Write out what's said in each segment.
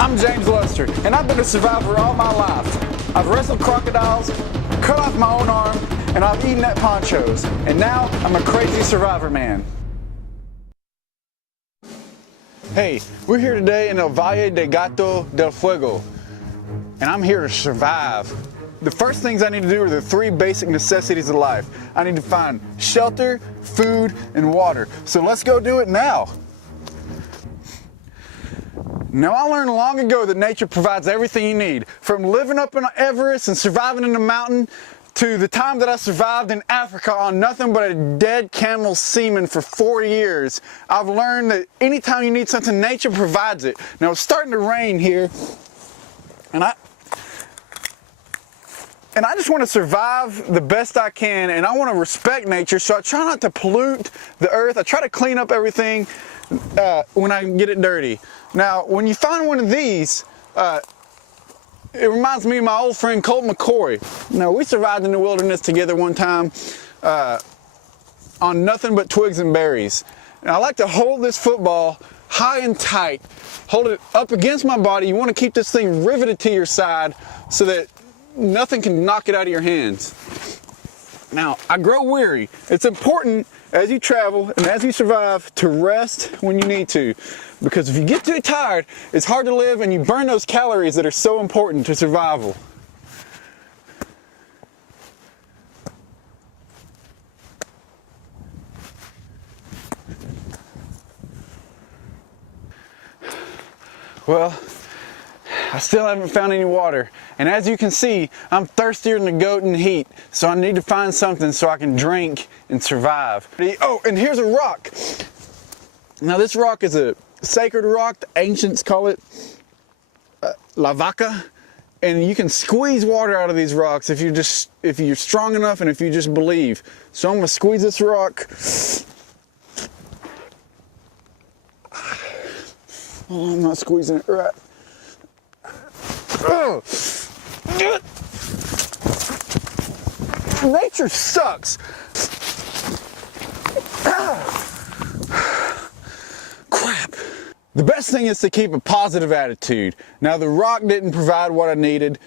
I'm James Luster, and I've been a survivor all my life. I've wrestled crocodiles, cut off my own arm, and I've eaten at ponchos. And now I'm a crazy survivor man. Hey, we're here today in El Valle de Gato del Fuego, and I'm here to survive. The first things I need to do are the three basic necessities of life. I need to find shelter, food, and water. So let's go do it now. Now, I learned long ago that nature provides everything you need. From living up in Everest and surviving in the mountain, to the time that I survived in Africa on nothing but a dead camel semen for 4 years, I've learned that anytime you need something, nature provides it. Now, it's starting to rain here, and I just want to survive the best I can, and I want to respect nature, so I try not to pollute the earth. I try to clean up everything when I get it dirty. Now, when you find one of these, it reminds me of my old friend Colt McCoy. Now, we survived in the wilderness together one time on nothing but twigs and berries. And I like to hold this football high and tight, hold it up against my body. You want to keep this thing riveted to your side so that nothing can knock it out of your hands. Now, I grow weary. It's important as you travel and as you survive to rest when you need to. Because if you get too tired, it's hard to live and you burn those calories that are so important to survival. Well, I still haven't found any water, and as you can see, I'm thirstier than a goat in the heat, so I need to find something so I can drink and survive. Oh, and here's a rock. Now, this rock is a sacred rock. The ancients call it La Vaca, and you can squeeze water out of these rocks if you're strong enough and if you just believe. So I'm gonna squeeze this rock. Oh, I'm not squeezing it right. Oh. Nature sucks. Crap. The best thing is to keep a positive attitude. Now, the rock didn't provide what I needed,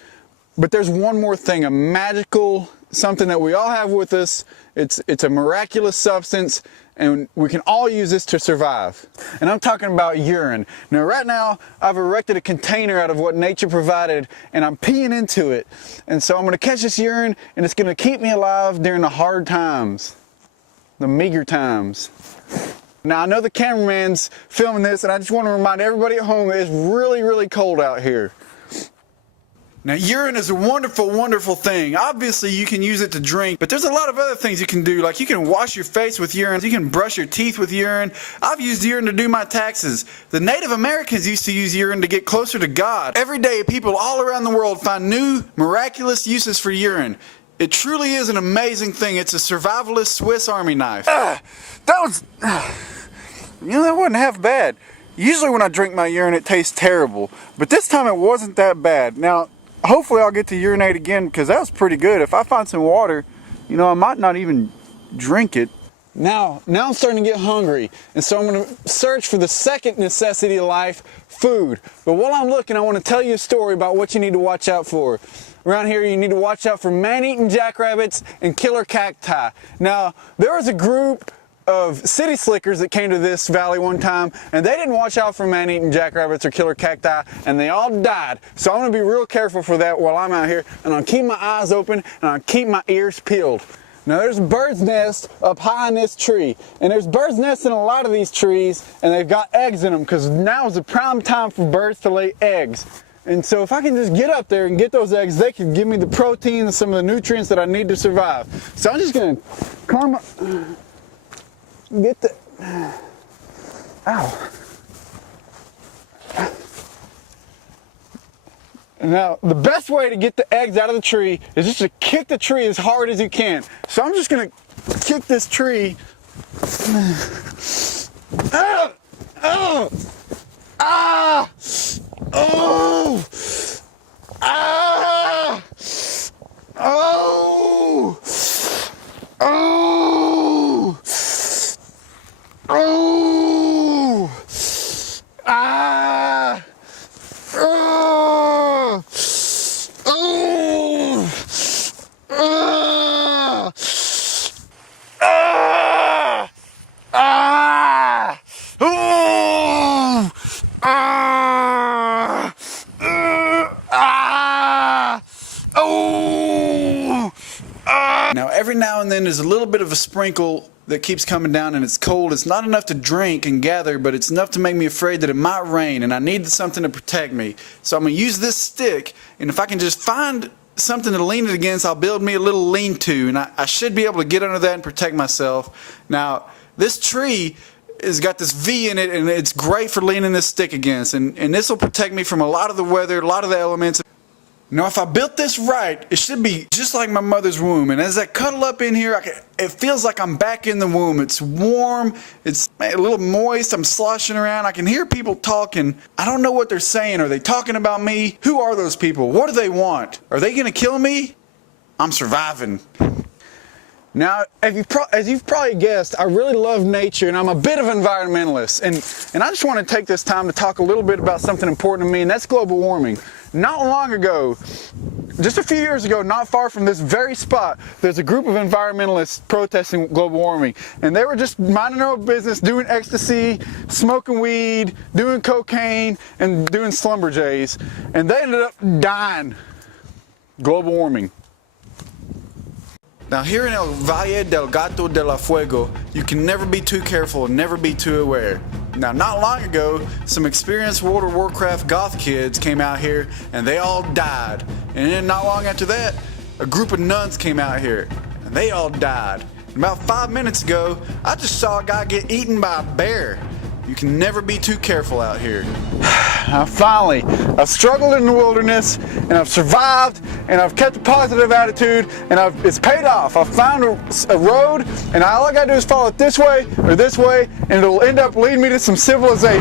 but there's one more thing, a magical something that we all have with us. It's a miraculous substance, and we can all use this to survive. And I'm talking about urine. Now, right now, I've erected a container out of what nature provided, and I'm peeing into it. And so I'm gonna catch this urine, and it's gonna keep me alive during the hard times, the meager times. Now, I know the cameraman's filming this, and I just want to remind everybody at home that it's really, really cold out here. Now, urine is a wonderful, wonderful thing. Obviously, you can use it to drink, but there's a lot of other things you can do. Like, you can wash your face with urine. You can brush your teeth with urine. I've used urine to do my taxes. The Native Americans used to use urine to get closer to God. Every day, people all around the world find new, miraculous uses for urine. It truly is an amazing thing. It's a survivalist Swiss Army knife. That wasn't half bad. Usually when I drink my urine, it tastes terrible. But this time it wasn't that bad. Now, hopefully I'll get to urinate again because that was pretty good. If I find some water, I might not even drink it. Now I'm starting to get hungry, and so I'm going to search for the second necessity of life, food. But while I'm looking, I want to tell you a story about what you need to watch out for. Around here, you need to watch out for man-eating jackrabbits and killer cacti. Now, there was a group of city slickers that came to this valley one time, and they didn't watch out for man-eating jackrabbits or killer cacti, and they all died. So I'm going to be real careful for that while I'm out here, and I'll keep my eyes open, and I'll keep my ears peeled. Now, there's a bird's nest up high in this tree, and there's bird's nests in a lot of these trees, and they've got eggs in them, because now is the prime time for birds to lay eggs. And so if I can just get up there and get those eggs, they can give me the protein and some of the nutrients that I need to survive. So I'm just going to calm get the, ow. Now, the best way to get the eggs out of the tree is just to kick the tree as hard as you can. So I'm just gonna kick this tree. Ah! Oh! Ah! Oh! Ah! Oh! Oh! Oh! Ah! Now every now and then there's a little bit of a sprinkle that keeps coming down and it's cold. It's not enough to drink and gather, but it's enough to make me afraid that it might rain and I need something to protect me. So I'm going to use this stick, and if I can just find something to lean it against, I'll build me a little lean-to, and I should be able to get under that and protect myself. Now this tree has got this V in it, and it's great for leaning this stick against, and this will protect me from a lot of the weather, a lot of the elements. Now if I built this right, it should be just like my mother's womb, and as I cuddle up in here, it feels like I'm back in the womb. It's warm, it's a little moist, I'm sloshing around, I can hear people talking. I don't know what they're saying. Are they talking about me? Who are those people? What do they want? Are they gonna kill me? I'm surviving. Now, as you've probably guessed, I really love nature, and I'm a bit of an environmentalist, and I just want to take this time to talk a little bit about something important to me, and that's global warming. Not long ago, just a few years ago, not far from this very spot, there's a group of environmentalists protesting global warming, and they were just minding their own business, doing ecstasy, smoking weed, doing cocaine, and doing slumberjays, and they ended up dying. Global warming. Now here in El Valle del Gato de la Fuego, you can never be too careful and never be too aware. Now not long ago, some experienced World of Warcraft goth kids came out here and they all died. And then not long after that, a group of nuns came out here and they all died. And about 5 minutes ago, I just saw a guy get eaten by a bear. You can never be too careful out here. Now finally, I've struggled in the wilderness, and I've survived, and I've kept a positive attitude, and it's paid off. I've found a road, and all I gotta do is follow it this way, and it'll end up leading me to some civilization.